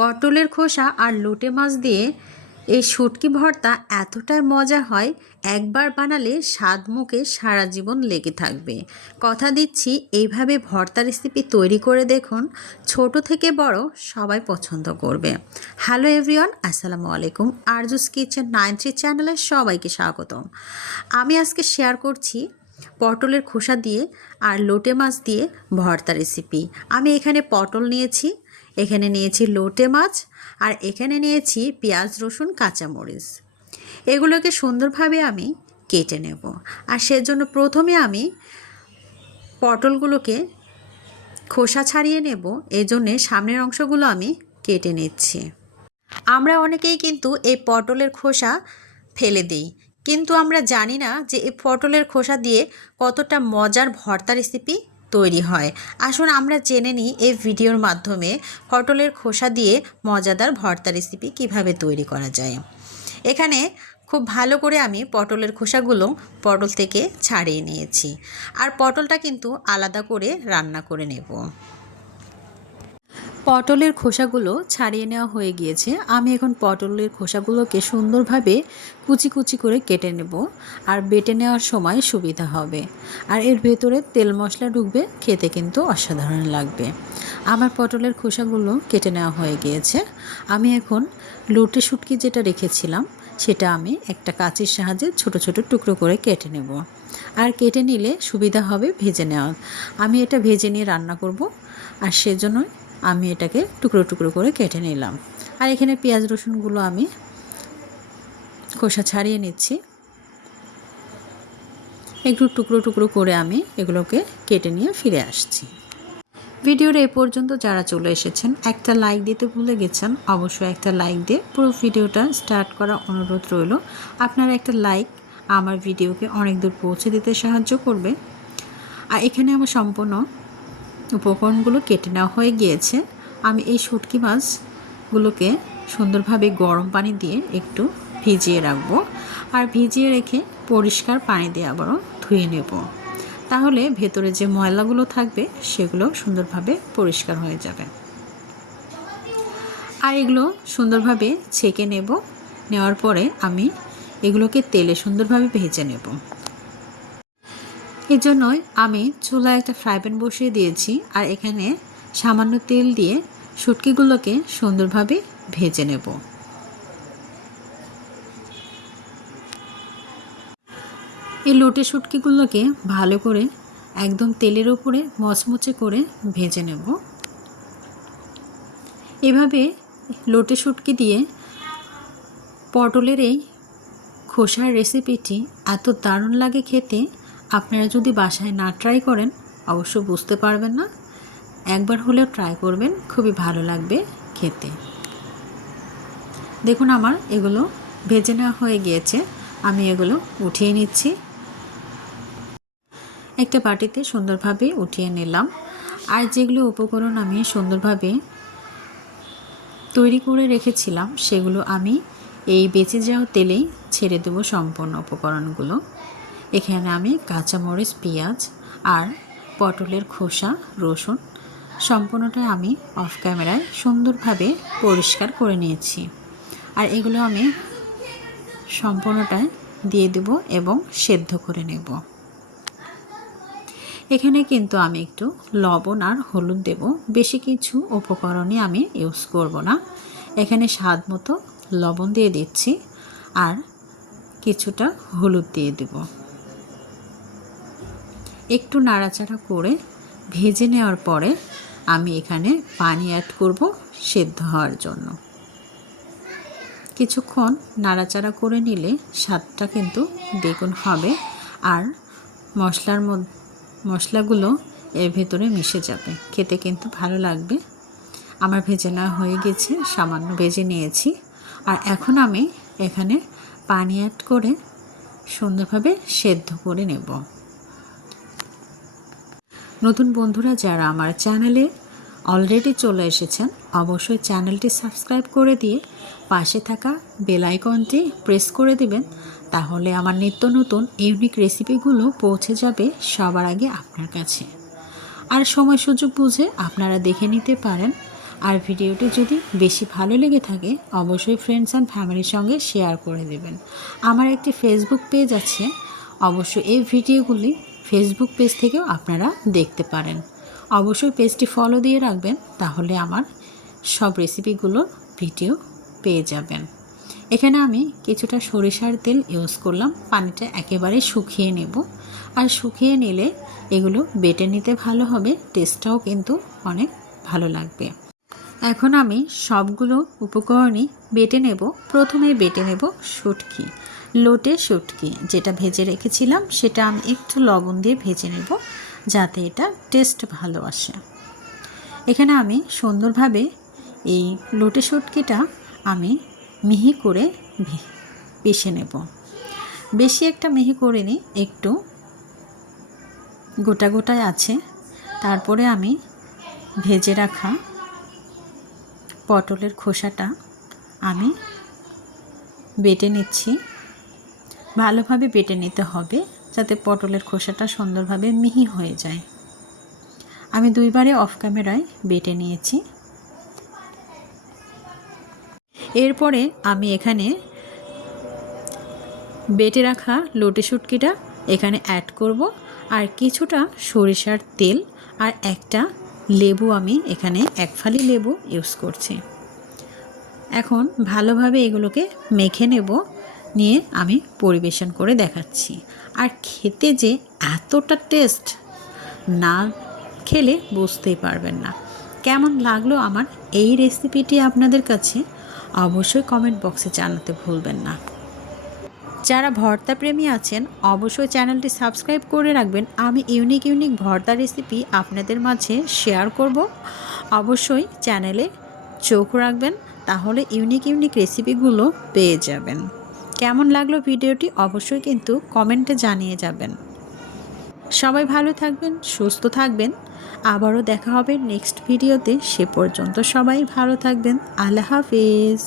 পটলের খোসা আর লোটে মাছ দিয়ে এই শুটকি ভর্তা এতটাই মজা হয়, একবার বানালে স্বাদ মুখে সারা জীবন লেগে থাকবে। কথা দিচ্ছি, এইভাবে ভর্তা রেসিপি তৈরি করে দেখুন, ছোট থেকে বড় সবাই পছন্দ করবে। হ্যালো এভরিওয়ান, আসসালামু আলাইকুম। আরজুস কিচেন 93 চ্যানেলে সবাইকে স্বাগতম। আমি আজকে শেয়ার করছি পটলের খোসা দিয়ে আর লোটে মাছ দিয়ে ভর্তা রেসিপি। আমি এখানে পটল নিয়েছি, এখানে নিয়েছি লোটে মাছ, আর এখানে নিয়েছি পেঁয়াজ, রসুন, কাঁচামরিচ। এগুলোকে সুন্দরভাবে আমি কেটে নেব। আর সেজন্য প্রথমে আমি পটলগুলোকে খোসা ছাড়িয়ে নেব, এই জন্যে সামনের অংশগুলো আমি কেটে নিচ্ছি। আমরা অনেকেই কিন্তু এই পটলের খোসা ফেলে দিই, কিন্তু আমরা জানি না যে এই পটলের খোসা দিয়ে কতটা মজার ভর্তা রেসিপি তৈরি হয়। আসুন আমরা জেনে নিই এই ভিডিওর মাধ্যমে পটলের খোসা দিয়ে মজাদার ভর্তা রেসিপি কিভাবে তৈরি করা যায়। এখানে খুব ভালো করে আমি পটলের খোসাগুলো পটল থেকে ছাড়িয়ে নিয়েছি, আর পটলটা কিন্তু আলাদা করে রান্না করে নেব। পটলের খোসাগুলো ছাড়িয়ে নেওয়া হয়ে গিয়েছে। আমি এখন পটলের খোসাগুলোকে সুন্দরভাবে কুচি কুচি করে কেটে নেব, আর বেটে নেওয়ার সময় সুবিধা হবে। আর এর ভেতরে তেল মশলা ঢুকবে, খেতে কিন্তু অসাধারণ লাগবে। আমার পটলের খোসাগুলো কেটে নেওয়া হয়ে গিয়েছে। আমি এখন লোটে শুটকি যেটা রেখেছিলাম সেটা আমি একটা কাঁচির সাহায্যে ছোট ছোট টুকরো করে কেটে নেব। আর কেটে নিলে সুবিধা হবে ভেজে নেওয়া। আমি এটা ভেজে নিয়ে রান্না করব, আর সেজন্য আমি এটাকে টুকরো টুকরো করে কেটে নিলাম। আর এখানে পেঁয়াজ রসুনগুলো আমি খোসা ছাড়িয়ে নিচ্ছি। একটু টুকরো টুকরো করে আমি এগুলোকে কেটে নিয়ে ফিরে আসছি। ভিডিওর এই পর্যন্ত যারা চলে এসেছেন, একটা লাইক দিতে ভুলে গেছেন, অবশ্যই একটা লাইক দিয়ে পুরো ভিডিওটা স্টার্ট করার অনুরোধ রইল। আপনার একটা লাইক আমার ভিডিওকে অনেক দূর পৌঁছে দিতে সাহায্য করবে। আর এখানে আমার সম্পূর্ণ উপকরণগুলো কেটে নেওয়া হয়ে গিয়েছে। আমি এই শুটকি মাছগুলোকে সুন্দরভাবে গরম পানি দিয়ে একটু ভিজিয়ে রাখবো, আর ভিজিয়ে রেখে পরিষ্কার পানি দিয়ে আবারও ধুয়ে নেব। তাহলে ভেতরে যে ময়লাগুলো থাকবে সেগুলো সুন্দরভাবে পরিষ্কার হয়ে যাবে। আর এগুলো সুন্দরভাবে ছেঁকে নেওয়ার পরে আমি এগুলোকে তেলে সুন্দরভাবে ভেজে নেব। এই জন্যই আমি চুলায় একটা ফ্রাই প্যান বসিয়ে দিয়েছি, আর এখানে সামান্য তেল দিয়ে শুটকিগুলোকে সুন্দরভাবে ভেজে নেব। এই লোটে শুটকিগুলোকে ভালো করে একদম তেলের উপরে মচমচে করে ভেজে নেব। এভাবে লোটে শুটকি দিয়ে পটলের এই খোসার রেসিপিটি এত দারুণ লাগে খেতে, আপনারা যদি বাসায় না ট্রাই করেন অবশ্য বুঝতে পারবেন না। একবার হলেও ট্রাই করবেন, খুবই ভালো লাগবে খেতে। দেখুন আমার এগুলো ভেজে নেওয়া হয়ে গিয়েছে, আমি এগুলো উঠিয়ে নিচ্ছি। একটা বাটিতে সুন্দরভাবে উঠিয়ে নিলাম। আর যেগুলো উপকরণ আমি সুন্দরভাবে তৈরি করে রেখেছিলাম সেগুলো আমি এই বেঁচে যাওয়া তেলেই ছেড়ে দেব সম্পূর্ণ উপকরণগুলো। এখানে আমি কাঁচামরিচ, পেঁয়াজ আর পটলের খোসা, রসুন সম্পূর্ণটা আমি অফ ক্যামেরায় সুন্দরভাবে পরিষ্কার করে নিয়েছি। আর এগুলো আমি সম্পূর্ণটা দিয়ে দেব এবং সেদ্ধ করে নেব। এখানে কিন্তু আমি একটু লবণ আর হলুদ দেব, বেশি কিছু উপকরণই আমি ইউজ করব না। এখানে স্বাদ মতো লবণ দিয়ে দিচ্ছি, আর কিছুটা হলুদ দিয়ে দেব। একটু নাড়াচাড়া করে ভেজে নেওয়ার পরে আমি এখানে পানি অ্যাড করব সেদ্ধ হওয়ার জন্য। কিছুক্ষণ নাড়াচাড়া করে নিলে স্বাদটা কিন্তু দ্বিগুণ হবে, আর মশলাগুলো এর ভেতরে মিশে যাবে, খেতে কিন্তু ভালো লাগবে। আমার ভেজে নেওয়া হয়ে গেছে, সামান্য ভেজে নিয়েছি। আর এখন আমি এখানে পানি অ্যাড করে সুন্দরভাবে সেদ্ধ করে নেব। নতুন বন্ধুরা যারা আমার চ্যানেলে অলরেডি চলে এসেছেন, অবশ্যই চ্যানেলটি সাবস্ক্রাইব করে দিয়ে পাশে থাকা বেল আইকনটি প্রেস করে দিবেন। তাহলে আমার নিত্য নতুন ইউনিক রেসিপিগুলো পৌঁছে যাবে সবার আগে আপনার কাছে। আর সময় সুযোগ বুঝে আপনারা দেখে নিতে পারেন আর ভিডিওটি যদি বেশি ভালো লেগে থাকে অবশ্যই ফ্রেন্ডস অ্যান্ড ফ্যামিলির সঙ্গে শেয়ার করে দেবেন। আমার একটি ফেসবুক পেজ আছে, অবশ্যই এই ভিডিওগুলি ফেসবুক পেজ থেকেও আপনারা দেখতে পারেন। অবশ্যই পেজটি ফলো দিয়ে রাখবেন, তাহলে আমার সব রেসিপিগুলো ভিডিও পেয়ে যাবেন। এখানে আমি কিছুটা সরিষার তেল ইউজ করলাম। পানিটা একেবারে শুকিয়ে নেব, আর শুকিয়ে নিলে এগুলো বেটে নিতে ভালো হবে, টেস্টটাও কিন্তু অনেক ভালো লাগবে। এখন আমি সবগুলো উপকরণই বেটে নেব। প্রথমে বেটে নেব শুটকি, লোটে শুটকি যেটা ভেজে রেখেছিলাম, সেটা আমি একটু লবণ দিয়ে ভেজে নেব যাতে এটা টেস্ট ভালো আসে। এখানে আমি সুন্দরভাবে এই লোটে শুটকিটা আমি মিহি করে পিষে নেব। বেশি একটা মিহি করে নিই, একটু গোটা গোটায় আছে। তারপরে আমি ভেজে রাখা পটলের খোসাটা আমি বেটে নিচ্ছি। ভালোভাবে বেটে নিতে হবে যাতে পটলের খোসাটা সুন্দরভাবে মিহি হয়ে যায়। আমি দুইবারে অফ ক্যামেরায় বেটে নিয়েছি। এরপরে আমি এখানে বেটে রাখা লোটে শুটকিটা এখানে অ্যাড করব, আর কিছুটা সরিষার তেল আর একটা লেবু, আমি এখানে এক ফালি লেবু ইউজ করছি। এখন ভালোভাবে এগুলোকে মেখে নেব, নিয়ে আমি পরিবেশন করে দেখাচ্ছি। আর খেতে যে এতটা টেস্ট, না খেলে বুঝতেই পারবেন না। কেমন লাগলো আমার এই রেসিপিটি আপনাদের কাছে অবশ্যই কমেন্ট বক্সে জানাতে ভুলবেন না। যারা ভর্তা প্রেমী আছেন অবশ্যই চ্যানেলটি সাবস্ক্রাইব করে রাখবেন। আমি ইউনিক ভর্তা রেসিপি আপনাদের মাঝে শেয়ার করব। অবশ্যই চ্যানেলে চোখ রাখবেন, তাহলে ইউনিক রেসিপিগুলো পেয়ে যাবেন। কেমন লাগলো ভিডিওটি অবশ্যই কিন্তু কমেন্টে জানিয়ে যাবেন। সবাই ভালো থাকবেন, সুস্থ থাকবেন। আবারও দেখা হবে নেক্সট ভিডিওতে। সে পর্যন্ত সবাই ভালো থাকবেন। আল্লাহ হাফিজ।